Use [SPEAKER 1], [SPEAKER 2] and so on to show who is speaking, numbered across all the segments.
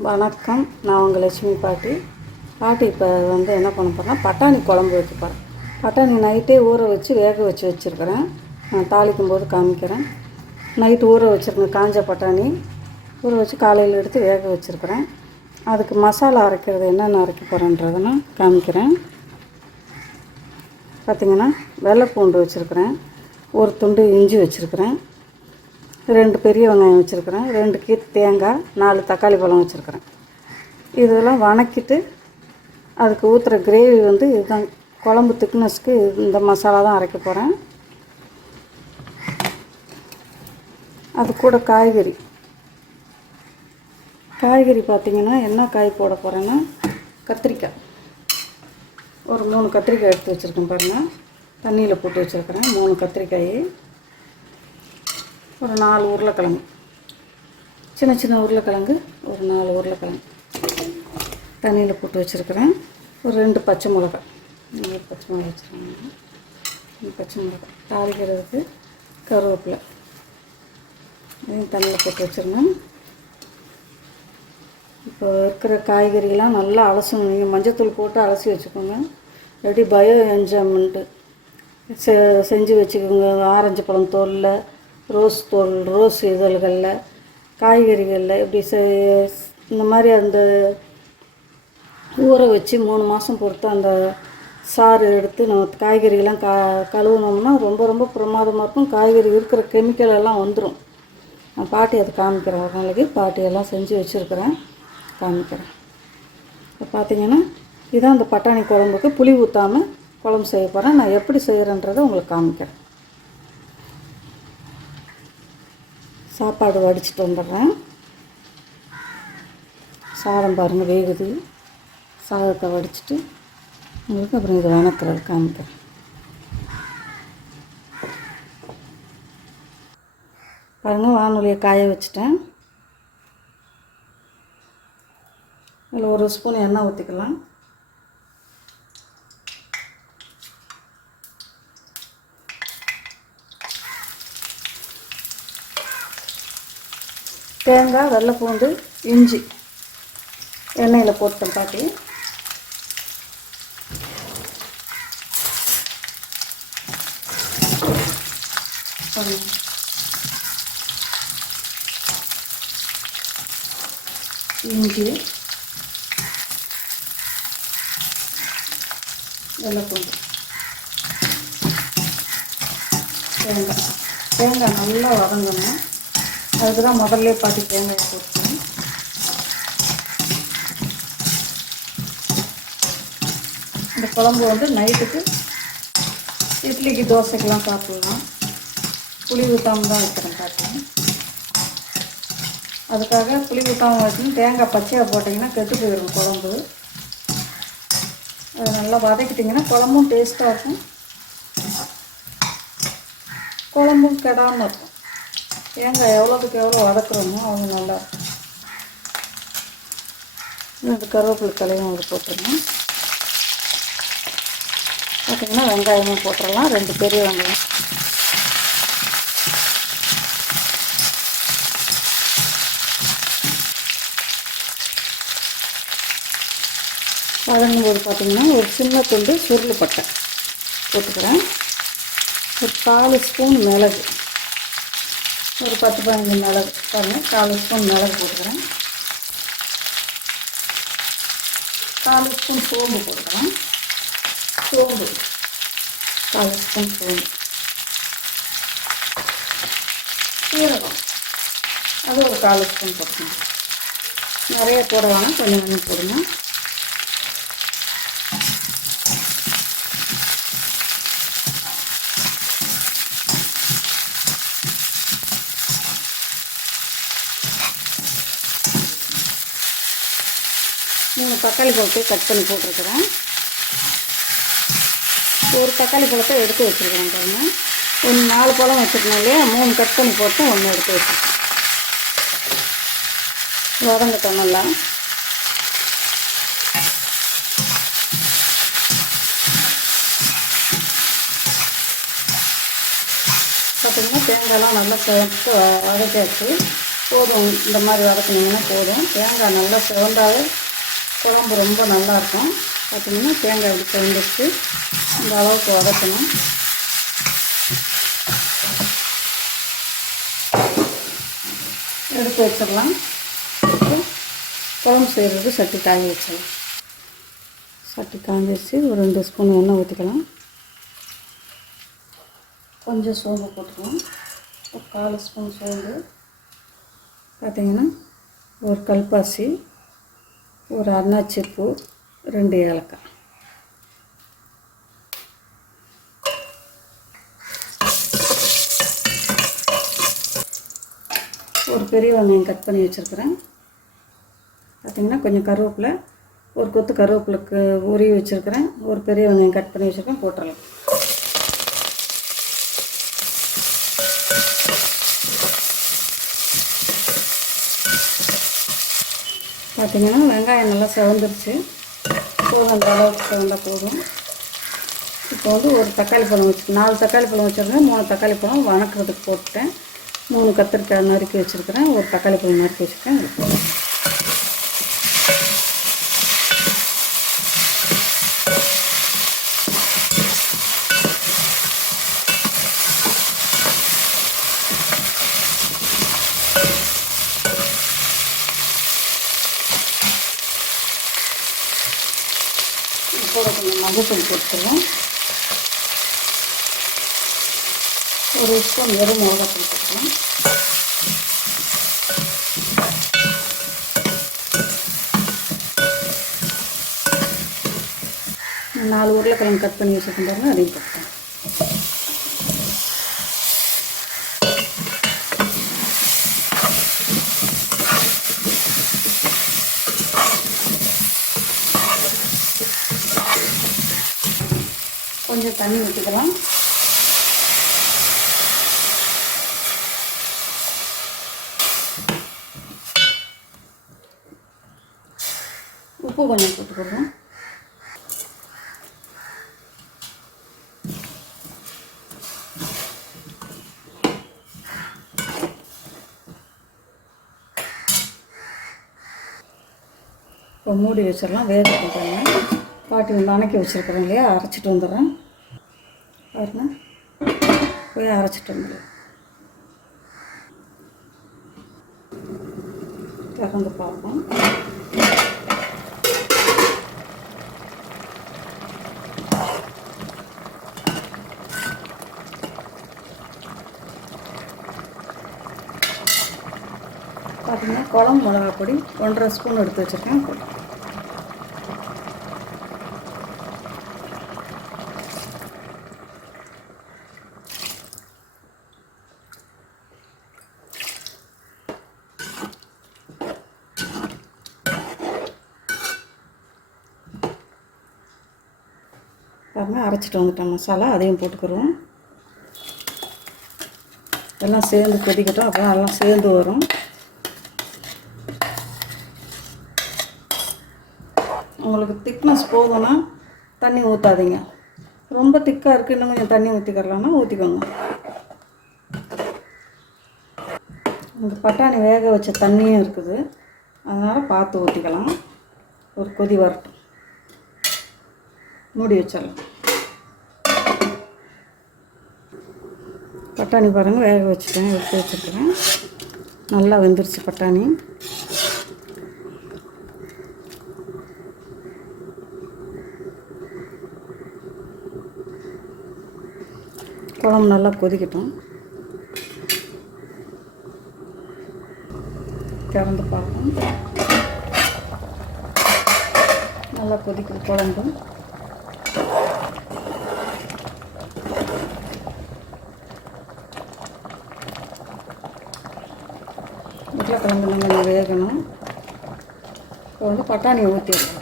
[SPEAKER 1] வணக்கம். நான் உங்கள் லட்சுமி பாட்டி. பாட்டி இப்போ வந்து என்ன பண்ண போகிறேன் பட்டாணி குழம்பு வைக்க போகிறேன் பட்டாணி நைட்டே ஊற வச்சு வேக வச்சு வச்சுருக்கிறேன். நான் தாளிக்கும் போது காமிக்கிறேன். நைட்டு ஊற வச்சுருக்கேன் காஞ்ச பட்டாணி ஊற வச்சு காலையில் எடுத்து வேக வச்சுருக்கிறேன். அதுக்கு மசாலா அரைக்கிறது என்னென்ன அரைக்க போகிறேன்றதை காமிக்கிறேன். பார்த்திங்கன்னா வெள்ளை பூண்டு வச்சுருக்கிறேன். ஒரு துண்டு இஞ்சி வச்சுருக்கிறேன். ரெண்டு பெரிய வெங்காயம் வச்சுருக்குறேன். ரெண்டு கீத்து தேங்காய் நாலு தக்காளி பழம் வச்சுருக்குறேன். இதெல்லாம் வணக்கிட்டு அதுக்கு ஊற்றுற கிரேவி வந்து இதுதான். குழம்பு திக்னஸ்க்கு இந்த மசாலா தான் அரைக்க போகிறேன் அது கூட காய்கறி. காய்கறி பார்த்திங்கன்னா என்ன காய் போட போகிறேன்னா கத்திரிக்காய். ஒரு மூணு கத்திரிக்காய் எடுத்து வச்சுருக்கேன் பாருங்கள் தண்ணியில் போட்டு வச்சுருக்கிறேன். மூணு கத்திரிக்காய். ஒரு நாலு உருளைக்கிழங்கு. சின்ன சின்ன உருளைக்கிழங்கு ஒரு நாலு உருளைக்கிழங்கு. தண்ணியில் போட்டு வச்சுருக்கிறேன். ஒரு ரெண்டு பச்சை மிளகாய் இங்கே பச்சை மிளகா வச்சுருக்காங்க பச்சை மிளகாய் தாளிக்கிறதுக்கு கருவேப்பிலை. இதையும் தண்ணியில் போட்டு வச்சுருங்க இப்போ இருக்கிற காய்கறிலாம் நல்லா அலசணும். நீங்கள் மஞ்சத்தூள் போட்டு அலசி வச்சுக்கோங்க. எப்படி பயோ என்ஜாய்மெண்ட்டு செ செஞ்சு வச்சுக்கோங்க. ஆரஞ்சு பழம் தோலில் ரோஸ் தோல் ரோஸ் இதழ்களில் காய்கறிகளில் இப்படி இந்த மாதிரி அந்த ஊற வச்சு மூணு மாதம் பொறுத்து அந்த சாறு எடுத்து நம்ம காய்கறிகள்லாம் கா கழுவுனோம்னா ரொம்ப ரொம்ப பிரமாதமாக இருக்கும். காய்கறி இருக்கிற கெமிக்கல் எல்லாம் வந்துடும் நான் பாட்டி அதை காமிக்கிறேன். ஒரு நாளைக்கு பாட்டி எல்லாம் செஞ்சு வச்சுருக்கிறேன். காமிக்கிறேன். இப்போ பார்த்தீங்கன்னா இதான் அந்த பட்டாணி குழம்புக்கு புளி ஊற்றாமல் குழம்பு செய்ய போகிறேன் நான் எப்படி செய்கிறேன்றதை உங்களுக்கு காமிக்கிறேன். சாப்பாடு வடிச்சிட்டு வந்துடுறேன். சாதம் பாருங்கள் வேகுது. சாதத்தை வடிச்சிட்டு உங்களுக்கு அப்புறம் இதை வணக்கிறது காமிக்கிறேன் பாருங்கள் வானொலியை காய வச்சுட்டேன். அதில் ஒரு ஸ்பூன் எண்ணெய் ஊற்றிக்கலாம் தேங்காய் வெள்ளை பூண்டு இஞ்சி. எண்ணெயில் போட்டேன் பாட்டி. இஞ்சி. வெள்ளை பூண்டு தேங்காய். தேங்காய் நல்லா வதங்கணும். அதுக்கு தான் முதல்ல பாட்டி தேங்காய் போட்டேன் இந்த குழம்பு வந்து நைட்டுக்கு இட்லிக்கு தோசைக்கெலாம் சாப்பிட்லாம். புளி ஊற்றாம தான் வைக்கிறேன் பாட்டி அதுக்காக புளி ஊற்றாம வச்சுன்னு தேங்காய் பச்சையாக போட்டிங்கன்னா கெட்டு போயிடும் குழம்பு. அதை நல்லா வதக்கிட்டிங்கன்னா குழம்பும் டேஸ்ட்டாக இருக்கும். குழம்பும் கெடாமல் இருக்கும். தேங்காய் எவ்வளோதுக்கு எவ்வளோ வதக்குறோமோ அவ்வளோ நல்லா இந்த கருவேப்பிலை தலையும் அது போட்டுருங்க பார்த்தீங்கன்னா வெங்காயமும் போட்டுடலாம். ரெண்டு பெரிய வெங்காயம். வதங்கும்போது பார்த்திங்கன்னா ஒரு சின்ன துண்டு சுருள் பட்டை போட்டுக்கிறேன். ஒரு காலு ஸ்பூன் மிளகு. ஒரு பத்து பதினஞ்சு மிளகு பாருங்கள் கால் ஸ்பூன் மிளகு போட்டுக்கிறேன். கால் ஸ்பூன் சோம்பு போட்டுக்கிறேன் சோம்பு கால் ஸ்பூன் சோம்பு. சீரகம் அது ஒரு கால் ஸ்பூன் போட்டுக்கணும் நிறைய போட வேணாம் கொஞ்சம் கொஞ்சம் போடுங்க. மூணு தக்காளி பழத்தை கட் பண்ணி போட்டிருக்கிறேன். ஒரு தக்காளி பழத்தை எடுத்து வச்சுருக்கிறேன் பாருங்க. ஒன்று நாலு பழம் வச்சுருக்கேன் இல்லையா? மூணு கட் பண்ணி போட்டு ஒன்று எடுத்து வச்சுருக்கேன். வதங்கட்டும் நல்லா. பார்த்தீங்கன்னா தேங்காய்லாம் நல்லா சேர்த்து வதக்காச்சு போதும். இந்த மாதிரி வதக்குனீங்கன்னா போதும். தேங்காய் நல்லா சிவந்தாவே குழம்பு ரொம்ப நல்லாயிருக்கும். பார்த்திங்கன்னா தேங்காய் இப்படி சிவந்துச்சு இந்த அளவுக்கு வதக்கணும். எடுத்து வச்சிடலாம். குழம்பு செய்கிறது சட்டி காய வச்சிடலாம். சட்டி காஞ்சி வச்சு ஒரு ரெண்டு ஸ்பூன் எண்ணெய் ஊற்றிக்கலாம். கொஞ்சம் சோம்பு போட்டுக்கலாம். ஒரு கால் ஸ்பூன் சோம்பு. பார்த்திங்கன்னா ஒரு கல்பாசி. ஒரு அன்னாச்சிப்பூ ரெண்டு ஏலக்காய். ஒரு பெரிய வெங்காயம் கட் பண்ணி வச்சுருக்குறேன். பார்த்தீங்கன்னா கொஞ்சம் கருவேப்பிலை ஒரு கொத்து கருவேப்பிலைக்கு உருவி வச்சுருக்கிறேன். ஒரு பெரிய வெங்காயம் கட் பண்ணி வச்சுருக்கேன் போட்டுடலாம். பார்த்தீங்கன்னா வெங்காயம் நல்லா செவந்துருச்சு. போதும் அந்த அளவுக்கு செவந்தால் போதும். இப்போ வந்து ஒரு தக்காளி பழம் வச்சு நாலு தக்காளி பழம் வச்சுருக்கேன். மூணு தக்காளி பழம் வணக்கிறதுக்கு போட்டுட்டேன். மூணு கத்திரிக்காய் நறுக்கி வச்சுருக்கிறேன். ஒரு தக்காளி பழம் நறுக்கி வச்சுருக்கேன். கூட கொஞ்சம் மஞ்சத்தூள் போட்டுருவேன் ஒரு ஸ்பூன் வெறும் மிளகாத்தூள் போட்டுக்கலாம். நாலு உருளைக்கிழங்கு கட் பண்ணி வச்சுருக்கோம் பாருங்கள் அதையும் போட்டேன் கொஞ்சம் தண்ணி ஊற்றிக்கலாம் உப்பு கொஞ்சம் போட்டுக்கிறோம் இப்போ மூடி வச்சிடலாம். வேக போட்டுருங்க பாட்டி வணக்கி வச்சுருக்குறேன் இல்லையா? அரைச்சிட்டு வந்துடுறேன். பாருங்க. போய் அரைச்சிட்டு திறந்து பார்ப்போம். பார்த்தீங்கன்னா குழம்பு மிளகாப் பொடி ஒன்றரை ஸ்பூன் எடுத்து வச்சுருக்கேன். பாருங்கள் அரைச்சிட்டு வந்துட்டோம் மசாலா அதையும் போட்டுக்கிறோம். எல்லாம் சேர்ந்து கொதிக்கட்டும் அப்போ எல்லாம் சேர்ந்து வரும். உங்களுக்கு திக்னஸ் போதும்னா தண்ணி ஊற்றாதீங்க ரொம்ப திக்காக இருக்குது இன்னும் கொஞ்சம் தண்ணி ஊற்றிக்கிறலாம்னா ஊற்றிக்கோங்க இந்த பட்டாணி வேக வச்ச தண்ணியும் இருக்குது. அதனால் பார்த்து ஊற்றிக்கலாம் ஒரு கொதி வரட்டும். மூடி வச்சிடலாம். பட்டாணி பாருங்கள் வேக வச்சுட்டேன் எடுத்து வச்சுருக்கிறேன் நல்லா வெந்துருச்சு பட்டாணி. குழம்பு நல்லா கொதிக்கட்டும். திறந்து பார்ப்போம். நல்லா கொதிக்குது குழம்பு. உருளைக்கிழங்கு நம்ம வேகணும். இப்போ வந்து பட்டாணி ஊற்றிடலாம்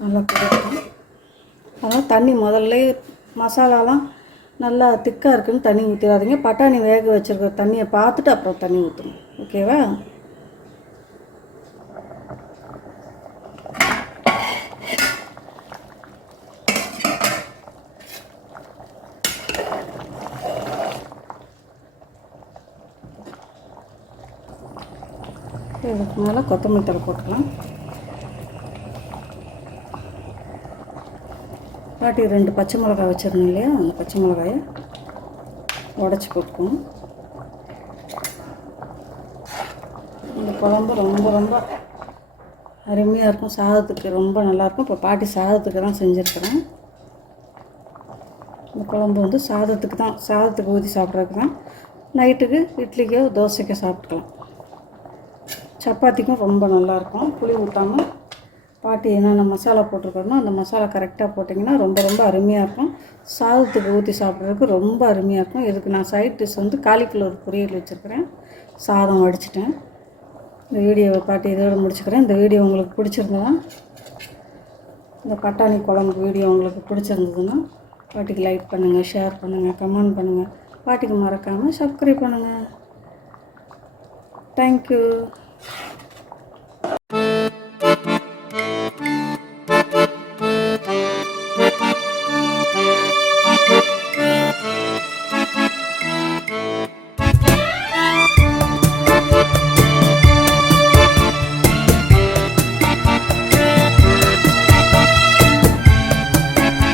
[SPEAKER 1] நல்லா தண்ணி முதல்ல மசாலாலாம் நல்லா திக்காக இருக்குன்னு தண்ணி ஊற்றிடாதீங்க பட்டாணி வேக வச்சுருக்க தண்ணியை பார்த்துட்டு அப்புறம் தண்ணி ஊற்றணும் ஓகேவா? இதுக்கு மேலே கொத்தமல்லி தழை போட்டுக்கலாம். பாட்டி ரெண்டு பச்சை மிளகாய் வச்சுருந்தோம் இல்லையா அந்த பச்சை மிளகாயை உடச்சி போட்டுக்கணும். இந்த குழம்பு ரொம்ப ரொம்ப அருமையாக இருக்கும். சாதத்துக்கு ரொம்ப நல்லாயிருக்கும் இப்போ பாட்டி சாதத்துக்கு தான் செஞ்சுருக்குறேன். இந்த குழம்பு வந்து சாதத்துக்கு தான் சாதத்துக்கு ஊற்றி சாப்பிட்றதுக்கு தான். நைட்டுக்கு இட்லிக்கோ தோசைக்கோ சாப்பிட்டுக்கலாம். சப்பாத்திக்கும் ரொம்ப நல்லாயிருக்கும். புளி ஊற்றாமல் பாட்டி என்னென்ன மசாலா போட்டிருக்கணும் அந்த மசாலா கரெக்டாக போட்டிங்கன்னா ரொம்ப ரொம்ப அருமையாக இருக்கும். சாதத்துக்கு ஊற்றி சாப்பிட்றதுக்கு ரொம்ப அருமையாக இருக்கும். இதுக்கு நான் சைட் டிஷ் வந்து காலிஃப்ளவர் பொரியல் வச்சுருக்கிறேன். சாதம் வடிச்சிட்டேன். இந்த வீடியோவை பாட்டி இதோட முடிச்சுக்கிறேன். இந்த வீடியோ உங்களுக்கு பிடிச்சிருந்ததுன்னா இந்த பட்டாணி குழம்பு வீடியோ உங்களுக்கு பிடிச்சிருந்ததுன்னா பாட்டிக்கு லைக் பண்ணுங்கள் ஷேர் பண்ணுங்கள் கமெண்ட் பண்ணுங்கள் பாட்டிக்கு மறக்காமல் சப்ஸ்கிரைப் பண்ணுங்கள் தேங்க்யூ